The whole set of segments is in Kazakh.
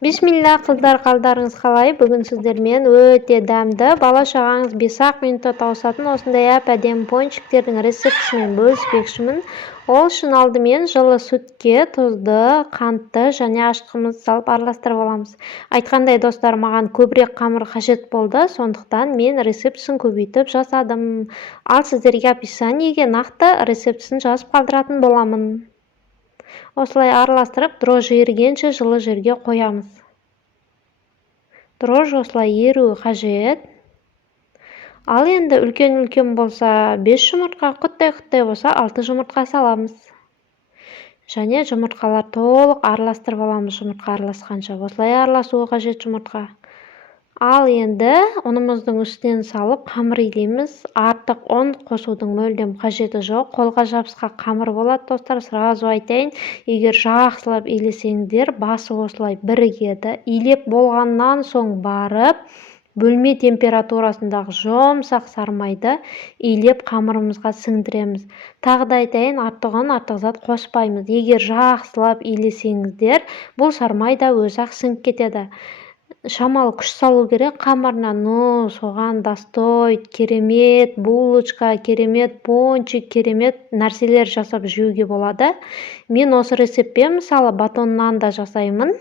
Бисмилла, қыздар, қалдарыңыз қалай? Бүгін сіздермен өте дәмді, бала-шағаңыз 5-ақ минутта тауысатын осындай әп-әдемі пончиктердің рецептісімен бөліспекшімін. Ол үшін алдымен жылы сүтке тұзды, қантты және ашытқы қымызды салып араластырып аламыз. Айтқандай достар, маған көбірек қамыр қажет болды, сондықтан мен рецептісін көбейтіп жасадым. Ал сіздерге описаниеге нақты рецептісін жазып қалдыратын боламын. Осылай араластырып, дрожжи ерігенше жылы жерге қоямыз. Дрожжи осылай еруі қажет. Ал енді үлкен болса 5 жұмыртқа, құттай болса 6 жұмыртқа саламыз. Және жұмыртқалар толық араластырып аламыз, жұмыртқа араласқанша. Осылай араласуы қажет жұмыртқа. Ал енді ұнымыздың үстінен салып қамыр илейміз. Артық ұн қосудың мүлдем қажеті жоқ. Қолға жабысқан қамыр болады достар, сразу айтайын. Егер жақсылап илесеңіздер, басы осылай бірігеді. Илеп болғаннан соң барып, бөлме температурасындағы жұмсақ сармайды илеп қамырымызға сіңдіреміз. Тағы да айтайын, артық ұн, артық зат қоспаймыз. Егер жақсылап илесеңіздер, бұл сармайда өзі-ақ сіңіп кетеді. Шамалы күш салу керек қамырына. Соған достой, керемет булочка, керемет пончик, керемет нәрселер жасап жеуге болады. Мен осы рецептпен мысалы батоннан да жасаймын.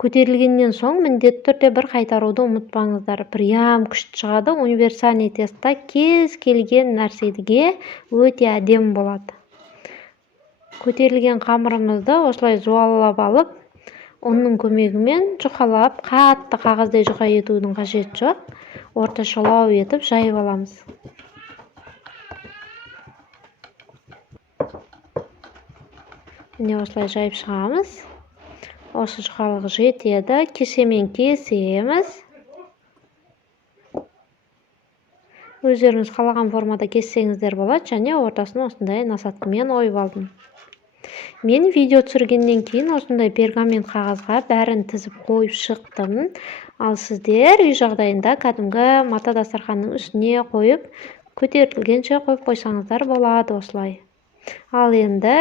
Көтерілгеннен соң міндетті түрде бір қайтаруды ұмытпаңыздар. Прям күшті шығады. Универсальный тестта кез келген нәрседге өте әдемі болады. Көтерілген қамырымызды осылай жуалап алып, оның көмегімен жұқалап, қатты қағаздай жұқа етудің қажеті жоқ. Орташалау етіп жайып аламыз. Міне осылай жайып шығамыз. Осы жұқалығы жетеді. Кесемен кесеміз. Өздеріңіз қалаған формада кессеңіздер болады, және ортасын осындай насаткамен ойып алдым. Мен видео түсіргеннен кейін осындай пергамент қағазға бәрін тізіп қойып шықтым. Ал сіздер үй жағдайында кәдімгі мата дастарханның үстіне қойып, көтерілгенше қойып қойсаңыздар болады осылай. Ал енді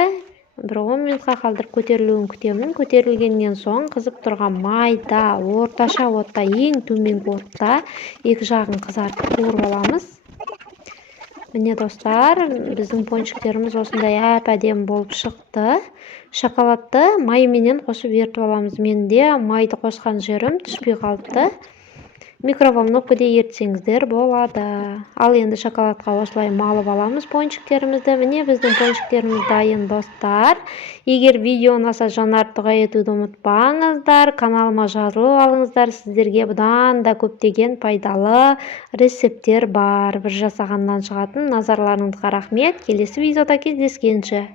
бір 10 минутқа қалдырып көтерілуін күтемін. Көтерілгеннен соң қызып тұрған майда, орташа отта, ең төменгі отта екі жағын қызартып қуырып аламыз. Міне достар, біздің пончиктеріміз осындай әп-әдемі болып шықты. Шоколадты майменен қосып ертіп аламыз. Менде майды қосқан жерім түспей қалыпты. Микроволновкада ертсеңіздер болады. Ал енді шоколадқа осылай малып аламыз пончиктерімізді. Міне біздің пончиктеріміз дайын достар. Егер видео ұнаса жанартуға етуді ұмытпаңыздар. Каналыма жазылып алыңыздар. Сіздерге бұдан да көптеген пайдалы рецепттер бар. Бір жасағаннан шығатын. Назарларыңызға рахмет. Келесі видеода кездескенше.